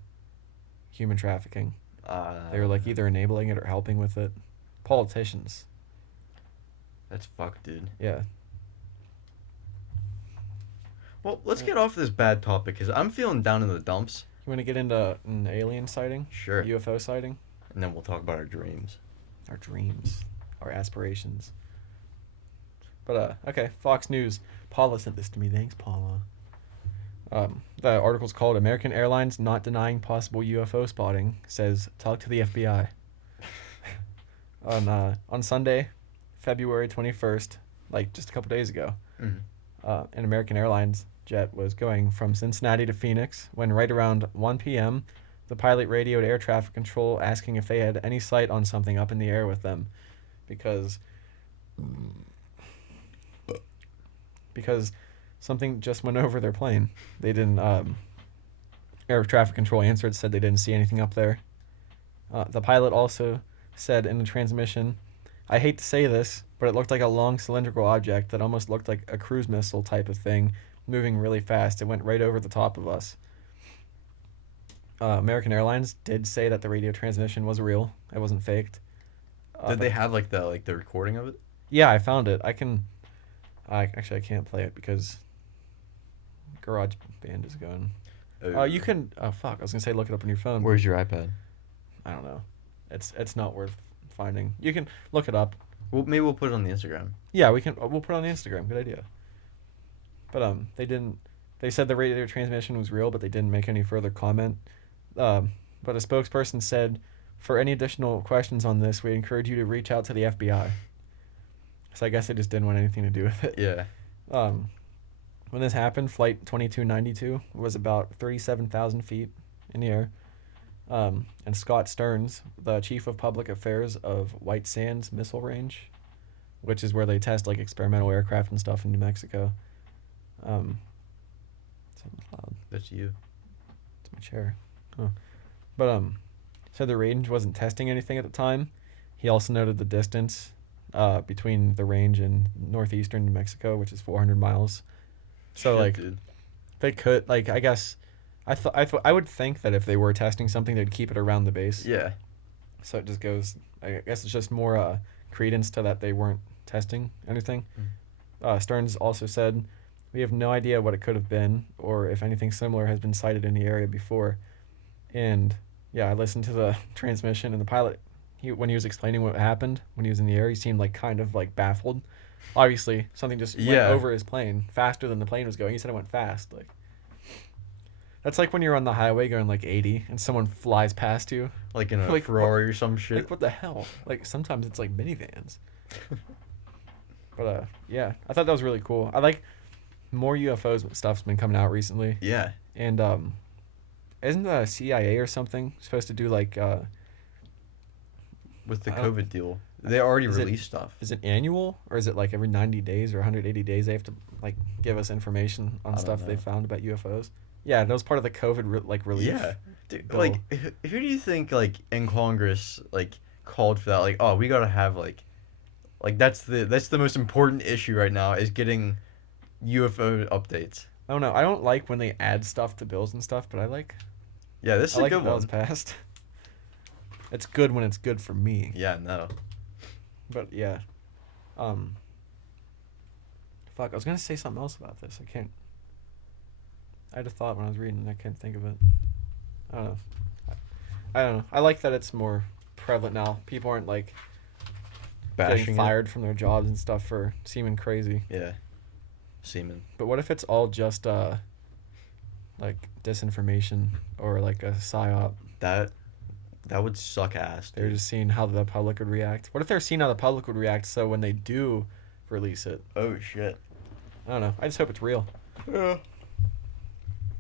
human trafficking. They were like either enabling it or helping with it. Politicians. That's fucked, dude. Yeah. Well, let's get off this bad topic, because I'm feeling down in the dumps. You want to get into an alien sighting? Sure. UFO sighting? And then we'll talk about our dreams. Our dreams. Our aspirations. But, okay, Fox News. Paula sent this to me. Thanks, Paula. The article's called American Airlines Not Denying Possible UFO Spotting. Says, talk to the FBI. On Sunday, February 21st, like just a couple days ago, an American Airlines jet was going from Cincinnati to Phoenix when right around 1 p.m., the pilot radioed air traffic control asking if they had any sight on something up in the air with them, because something just went over their plane. They didn't, air traffic control answered, said they didn't see anything up there. The pilot also said in the transmission, I hate to say this, but it looked like a long cylindrical object that almost looked like a cruise missile type of thing, moving really fast. It went right over the top of us. American Airlines did say that the radio transmission was real. It wasn't faked. Did they have like the recording of it? Yeah, I found it. I can't play it because GarageBand is going. You can. Oh fuck! I was gonna say look it up on your phone. Where's your iPad? I don't know. It's not worth finding. You can look it up. Well, maybe we'll put it on the Instagram. Yeah, we can. We'll put it on the Instagram. Good idea. But they didn't. They said the radio transmission was real, but they didn't make any further comment. But a spokesperson said, for any additional questions on this, we encourage you to reach out to the FBI. So I guess they just didn't want anything to do with it. Yeah. When this happened, Flight 2292 was about 37,000 feet in the air. And Scott Stearns, the chief of public affairs of White Sands Missile Range, which is where they test like experimental aircraft and stuff in New Mexico. Something's loud. That's you. It's my chair. Oh. But so the range wasn't testing anything at the time. He also noted the distance between the range and northeastern New Mexico, which is 400 miles. So Shit, like dude. they could, like, I guess I would think that if they were testing something, they'd keep it around the base. Yeah. So it just goes. I guess it's just more credence to that they weren't testing anything. Stearns also said, "We have no idea what it could have been, or if anything similar has been sighted in the area before." And yeah, I listened to the transmission, and the pilot, when he was explaining what happened when he was in the air, he seemed like kind of like baffled. Obviously, something just went over his plane faster than the plane was going. He said it went fast. Like, that's like when you're on the highway going like 80 and someone flies past you. Like in a Ferrari or some shit. Like, what the hell? Like, sometimes it's like minivans. But, yeah, I thought that was really cool. I like more UFOs stuff's been coming out recently. Yeah. And, isn't the CIA or something supposed to do like, with the COVID deal? They already released stuff. Is it annual, or is it like every 90 days or 180 days they have to like give us information on stuff they found about UFOs? Yeah, that was part of the COVID relief. Yeah, dude, like who do you think like in Congress like called for that? Like, oh, we gotta have like that's the most important issue right now is getting UFO updates. I don't know. I don't like when they add stuff to bills and stuff, but I like. Yeah, this is a good one. Bills passed. It's good when it's good for me. Yeah, no. But yeah, fuck. I was gonna say something else about this. I can't. I had a thought when I was reading, and I can't think of it. I don't know. I don't know. I like that it's more prevalent now. People aren't like getting fired from their jobs and stuff for seeming crazy. Yeah, seeming. But what if it's all just like disinformation or like a psyop? That would suck ass. They're just seeing how the public would react. What if they're seeing how the public would react, so when they do release it? Oh, shit. I don't know. I just hope it's real. Yeah.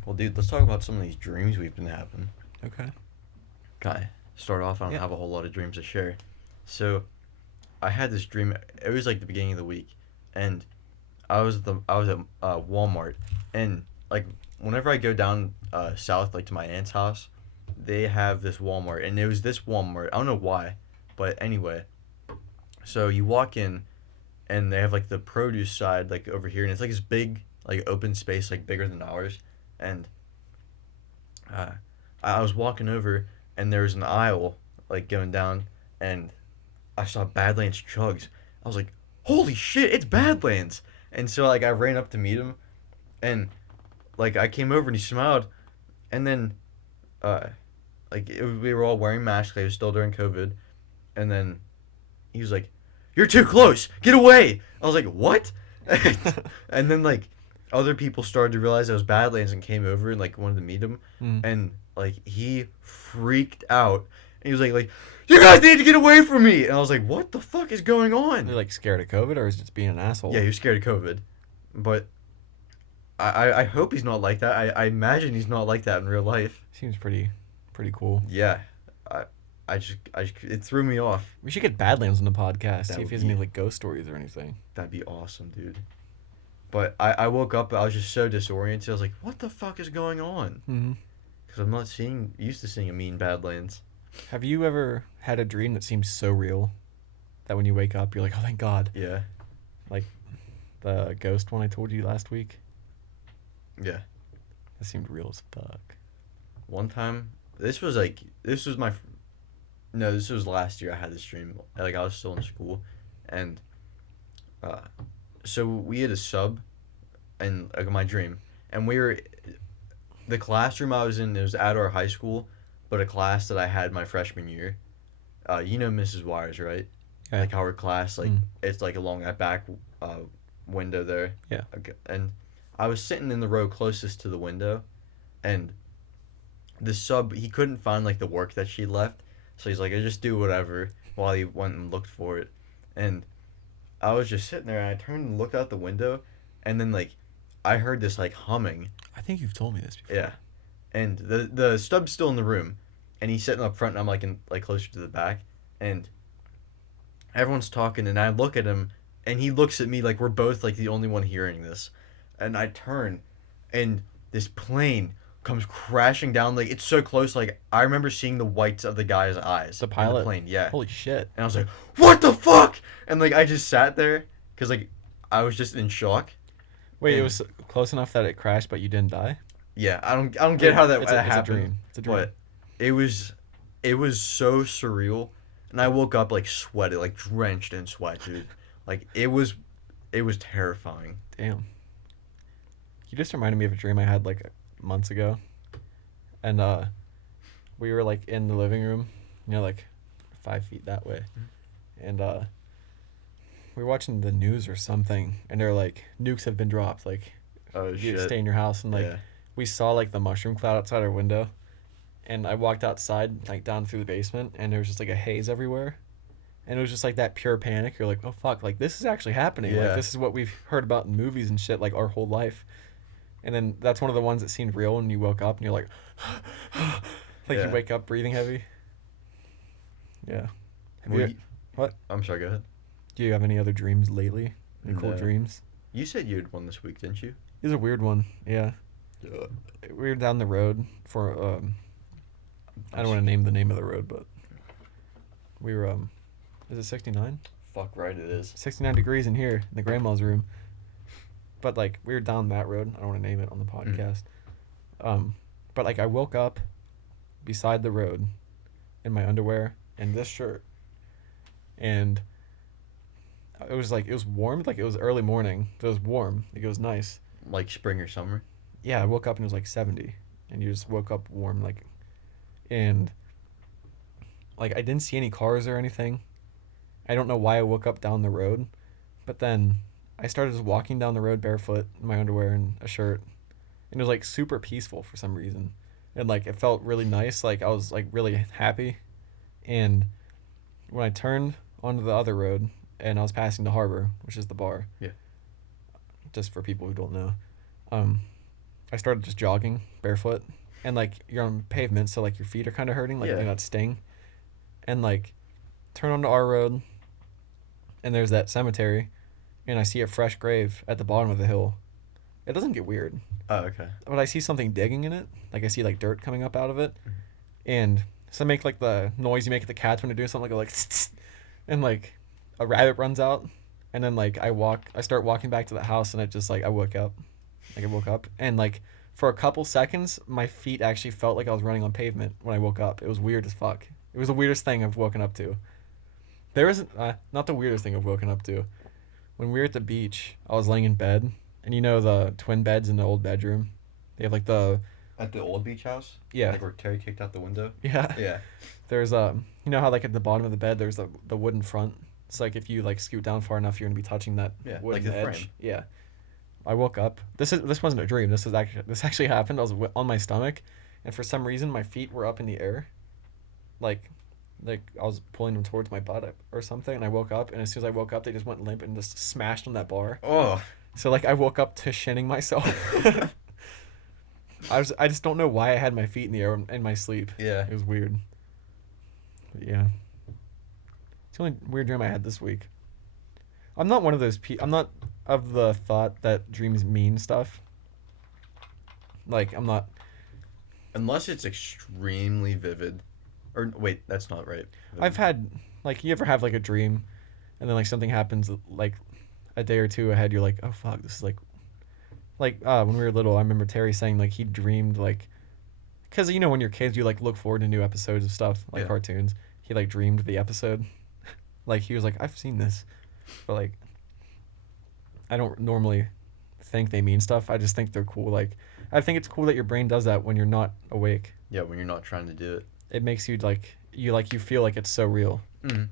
Well, dude, let's talk about some of these dreams we've been having. Okay. Okay. Start off, I don't have a whole lot of dreams to share. So, I had this dream. It was like the beginning of the week, and I was at Walmart, and like whenever I go down south, like to my aunt's house, they have this Walmart, and it was this Walmart. I don't know why, but anyway. So you walk in, and they have like the produce side like over here, and it's like this big like open space, like bigger than ours. And I was walking over, and there was an aisle like going down, and I saw Badlands Chugs. I was like, holy shit, it's Badlands! And so like I ran up to meet him, and like I came over and he smiled, and then we were all wearing masks. It was still during COVID, and then he was like, "You're too close. Get away!" I was like, "What?" And then like other people started to realize it was Badlands and came over and like wanted to meet him, and like he freaked out. And he was like, "You guys need to get away from me!" And I was like, "What the fuck is going on?" They're like scared of COVID, or is it just being an asshole? Yeah, he was scared of COVID, but I hope he's not like that. I imagine he's not like that in real life. Seems pretty cool. Yeah, I just it threw me off. We should get Badlands on the podcast. See if he has any like ghost stories or anything. That'd be awesome, dude. But I woke up, I was just so disoriented. I was like, "What the fuck is going on?" Because I'm not used to seeing a mean Badlands. Have you ever had a dream that seems so real that when you wake up you're like, "Oh, thank God"? Yeah. Like the ghost one I told you last week. Yeah. That seemed real as fuck. One time, this was last year I had this dream. Like, I was still in school, and so we had a sub in like my dream, and the classroom I was in, it was at our high school, but a class that I had my freshman year. You know Mrs. Wires, right? Yeah. Like our class, like it's like along that back window there. Yeah. And I was sitting in the row closest to the window, and the sub, he couldn't find like the work that she left, so he's like, "I just do whatever," while he went and looked for it. And I was just sitting there, and I turned and looked out the window, and then like I heard this like humming. I think you've told me this before. Yeah. And the stub's still in the room, and he's sitting up front, and I'm like closer to the back, and everyone's talking, and I look at him, and he looks at me like we're both like the only one hearing this. And I turn, and this plane comes crashing down. Like, it's so close. Like, I remember seeing the whites of the guy's eyes. The pilot? In the plane, yeah. Holy shit. And I was like, "What the fuck?" And, like, I just sat there because, like, I was just in shock. Wait, it was close enough that it crashed, but you didn't die? Yeah, I don't get how that happened. It's a dream. It's a dream. But it was so surreal, and I woke up like sweated, like drenched in sweat, dude. Like it was terrifying. Damn. You just reminded me of a dream I had like months ago, and we were like in the living room, like 5 feet that way, and we were watching the news or something, and they're like, nukes have been dropped, like, Oh you shit. stay in your house, and like Yeah. we saw like the mushroom cloud outside our window, and I walked outside like down through the basement, and there was just like a haze everywhere, and it was just like that pure panic. You're like, oh fuck, like this is actually happening. Yeah. Like this is what we've heard about in movies and shit like our whole life. And then that's one of the ones that seemed real, and you woke up and you're like, like Yeah. you wake up breathing heavy. Yeah. Have Well, you, what? I'm sorry. Go ahead. Do you have any other dreams lately? Any cool No. dreams? You said you had one this week, didn't you? It was a weird one. Yeah. We were down the road for I don't want to name the name of the road, but we were is it 69? Fuck right, it is. 69 degrees in here in the grandma's room. But like we were down that road. I don't want to name it on the podcast. But like I woke up beside the road in my underwear and this shirt, and it was warm. Like it was early morning. It was warm. Like it was nice. Like spring or summer. Yeah, I woke up and it was like 70, and you just woke up warm, like, and like I didn't see any cars or anything. I don't know why I woke up down the road, but then I started just walking down the road barefoot in my underwear and a shirt, and it was like super peaceful for some reason, and like it felt really nice. Like I was like really happy, and when I turned onto the other road and I was passing the harbor, which is the bar. Yeah. Just for people who don't know, I started just jogging barefoot, and like you're on pavement, so like your feet are kind of hurting, like Yeah. that sting, and like turn onto our road, and there's that cemetery, and I see a fresh grave at the bottom of the hill. It doesn't get weird, Oh, okay. but I see something digging in it, like I see like dirt coming up out of it, and so I make like the noise you make at the cats when they're doing something like and like a rabbit runs out, and then like I start walking back to the house, and I woke up. Like I woke up, and like for a couple seconds my feet actually felt like I was running on pavement when I woke up. It was weird as fuck. It was the weirdest thing I've woken up to. There isn't not the weirdest thing I've woken up to. When we were at the beach, I was laying in bed, and the twin beds in the old bedroom, they have like the At the old beach house. yeah Like where Terry kicked out the window. yeah Yeah. there's how like at the bottom of the bed there's the wooden front. It's like if you like scoot down far enough, you're gonna be touching that wooden like the edge. frame. Yeah. I woke up. This wasn't a dream. This actually happened. I was on my stomach, and for some reason my feet were up in the air, like I was pulling them towards my butt or something. And I woke up, and as soon as I woke up, they just went limp and just smashed on that bar. Oh. So like I woke up to shinning myself. I just don't know why I had my feet in the air in my sleep. Yeah. It was weird. But yeah. It's the only weird dream I had this week. I'm not one of those I'm not of the thought that dreams mean stuff. Like, I'm not... Unless it's extremely vivid. Or, wait, that's not right. I've had... Like, you ever have, like, a dream, and then, like, something happens, like, a day or two ahead, you're like, oh, fuck, this is, like... Like, when we were little, I remember Terry saying, like, he dreamed, like... Because, when you're kids, you, like, look forward to new episodes of stuff, like cartoons. He, like, dreamed the episode. Like, he was like, I've seen this. But, like, I don't normally think they mean stuff. I just think they're cool. Like, I think it's cool that your brain does that when you're not awake. Yeah, when you're not trying to do it. It makes you, you feel like it's so real. Mm-hmm.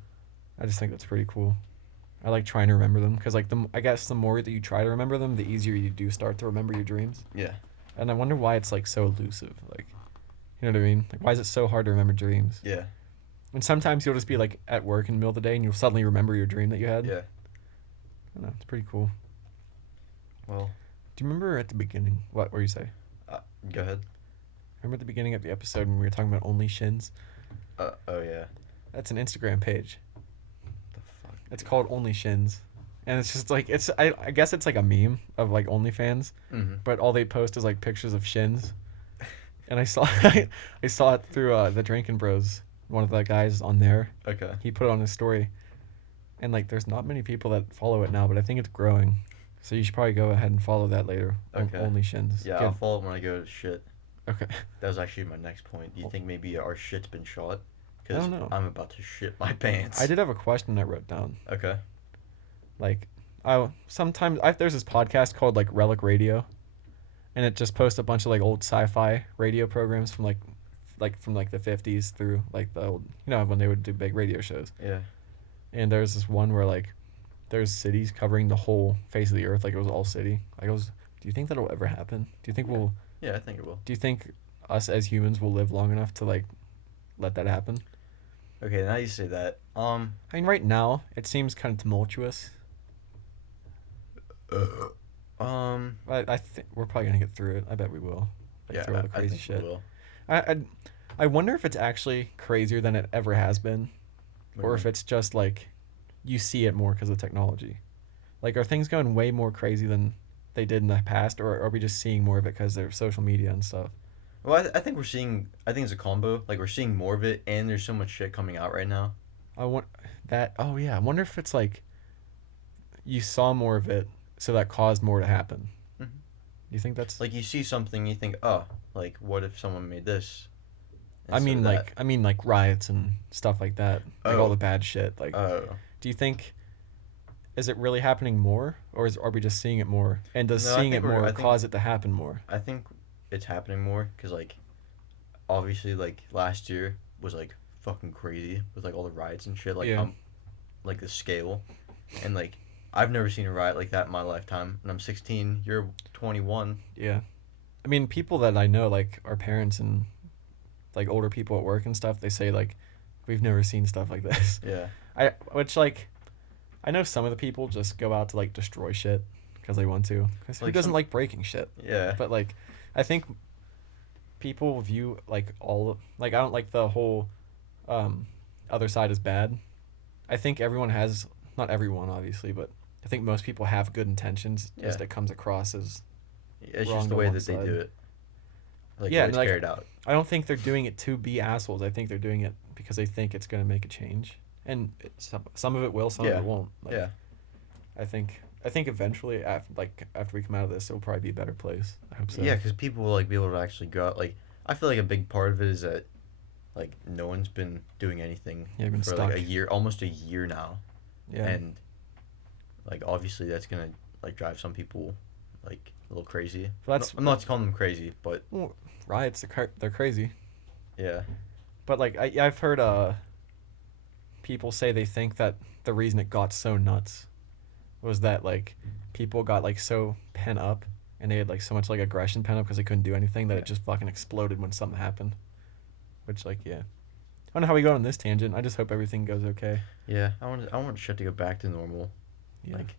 I just think that's pretty cool. I like trying to remember them. Because, like, I guess the more that you try to remember them, the easier you do start to remember your dreams. Yeah. And I wonder why it's, like, so elusive. Like, you know what I mean? Like, why is it so hard to remember dreams? Yeah. And sometimes you'll just be, like, at work in the middle of the day, and you'll suddenly remember your dream that you had. Yeah. I don't know. It's pretty cool. Well. Do you remember at the beginning? What were you say? Go ahead. Remember at the beginning of the episode when we were talking about only shins? Oh, yeah. That's an Instagram page. The fuck? It's called Only Shins. And it's just, like, I guess it's, like, a meme of, like, OnlyFans. Mm-hmm. But all they post is, like, pictures of shins. And I saw I saw it through the Drinking Bros. One of the guys on there. Okay. He put it on his story. And, like, there's not many people that follow it now, but I think it's growing. So you should probably go ahead and follow that later. Okay. Only shins. Yeah, I'll follow it when I go to shit. Okay. That was actually my next point. Do you think maybe our shit's been shot? I don't know. I'm about to shit my pants. I did have a question I wrote down. Okay. Like, there's this podcast called like Relic Radio, and it just posts a bunch of like old sci-fi radio programs from from the 50s through like the old, when they would do big radio shows. Yeah. And there's this one where like there's cities covering the whole face of the earth, like it was all city. Like do you think that'll ever happen? Do you think we'll? Yeah, I think it will. Do you think us as humans will live long enough to like let that happen? Okay, now you say that. I mean, right now it seems kind of tumultuous. I think we're probably gonna get through it. I bet we will. Through all the crazy shit. We will. I wonder if it's actually crazier than it ever has been, or if it's just like you see it more because of technology. Like, are things going way more crazy than they did in the past, or are we just seeing more of it because there's social media and stuff? Well, I think it's a combo. Like, we're seeing more of it, and there's so much shit coming out right now. I wonder if it's like you saw more of it, so that caused more to happen. Mm-hmm. Do you think that's like you see something, you think, oh, like what if someone made this? I mean, like riots and stuff like that, like all the bad shit. Like, do you think? Is it really happening more, or are we just seeing it more? And does seeing it more cause it to happen more? I think it's happening more because, like, obviously, like, last year was, like, fucking crazy with, like, all the riots and shit. Like, like, the scale. And, like, I've never seen a riot like that in my lifetime. And I'm 16. You're 21. Yeah. I mean, people that I know, like, our parents and, like, older people at work and stuff, they say, like, we've never seen stuff like this. Yeah. I know some of the people just go out to like destroy shit because they want to. Because who doesn't like breaking shit? Yeah. But like, I think people view like I don't like the whole other side as bad. I think everyone has, not everyone obviously, but I think most people have good intentions. Yeah. Just it comes across as it's just the way that they do it. Like, yeah, it's carried out. I don't think they're doing it to be assholes. I think they're doing it because they think it's going to make a change. And some of it will, some of it won't. Like, yeah. I think eventually, after we come out of this, it'll probably be a better place. I hope so. Yeah, because people will like be able to actually go out. Like, I feel like a big part of it is that, like, no one's been doing anything for stuck. Like a year, almost a year now. Yeah. And like obviously that's gonna like drive some people like a little crazy. I'm not calling them crazy, but riots they're crazy. Yeah. But like I've heard people say they think that the reason it got so nuts was that like people got like so pent up and they had like so much like aggression pent up because they couldn't do anything that it just fucking exploded when something happened. Which like I don't know how we got on this tangent. I just hope everything goes okay. Yeah, I want shit to go back to normal. Yeah. Like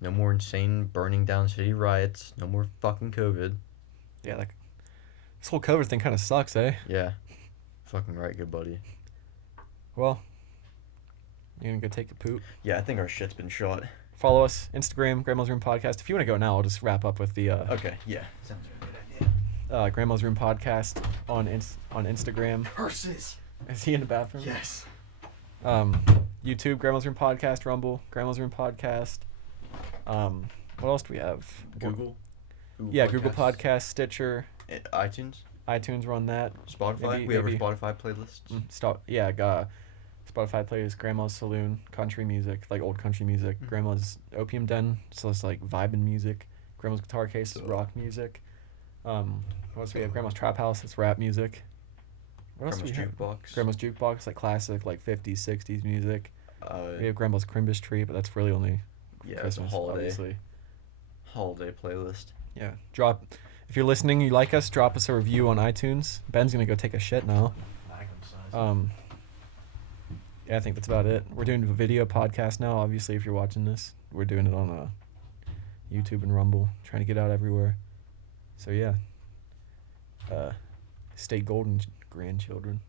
no more insane burning down city riots. No more fucking COVID. Yeah, like this whole COVID thing kind of sucks, eh? Yeah. Fucking right, good buddy. Well, you gonna go take a poop? Yeah, I think our shit's been shot. Follow us, Instagram, Grandma's Room Podcast. If you want to go now, I'll just wrap up with the... okay, yeah. Sounds like a good idea. Grandma's Room Podcast on Instagram. Purses! Is he in the bathroom? Yes. YouTube, Grandma's Room Podcast. Rumble, Grandma's Room Podcast. What else do we have? Google Google Podcast, Stitcher. iTunes. We're on that. Spotify. We have our Spotify playlists. Spotify plays Grandma's Saloon, country music, like old country music. Mm-hmm. Grandma's Opium Den, so it's like vibing music. Grandma's Guitar Case is rock music. What else do we have? Grandma's Trap House, it's rap music. What else do we have? Grandma's Jukebox, like classic, like 50s, 60s music. We have Grandma's Crimbus Tree, but that's really only Christmas, it's a holiday. Obviously. Holiday playlist. Yeah. If you're listening, you like us, drop us a review on iTunes. Ben's gonna go take a shit now. Yeah, I think that's about it. We're doing a video podcast now. Obviously, if you're watching this, we're doing it on YouTube and Rumble, trying to get out everywhere. So yeah. Stay golden, grandchildren.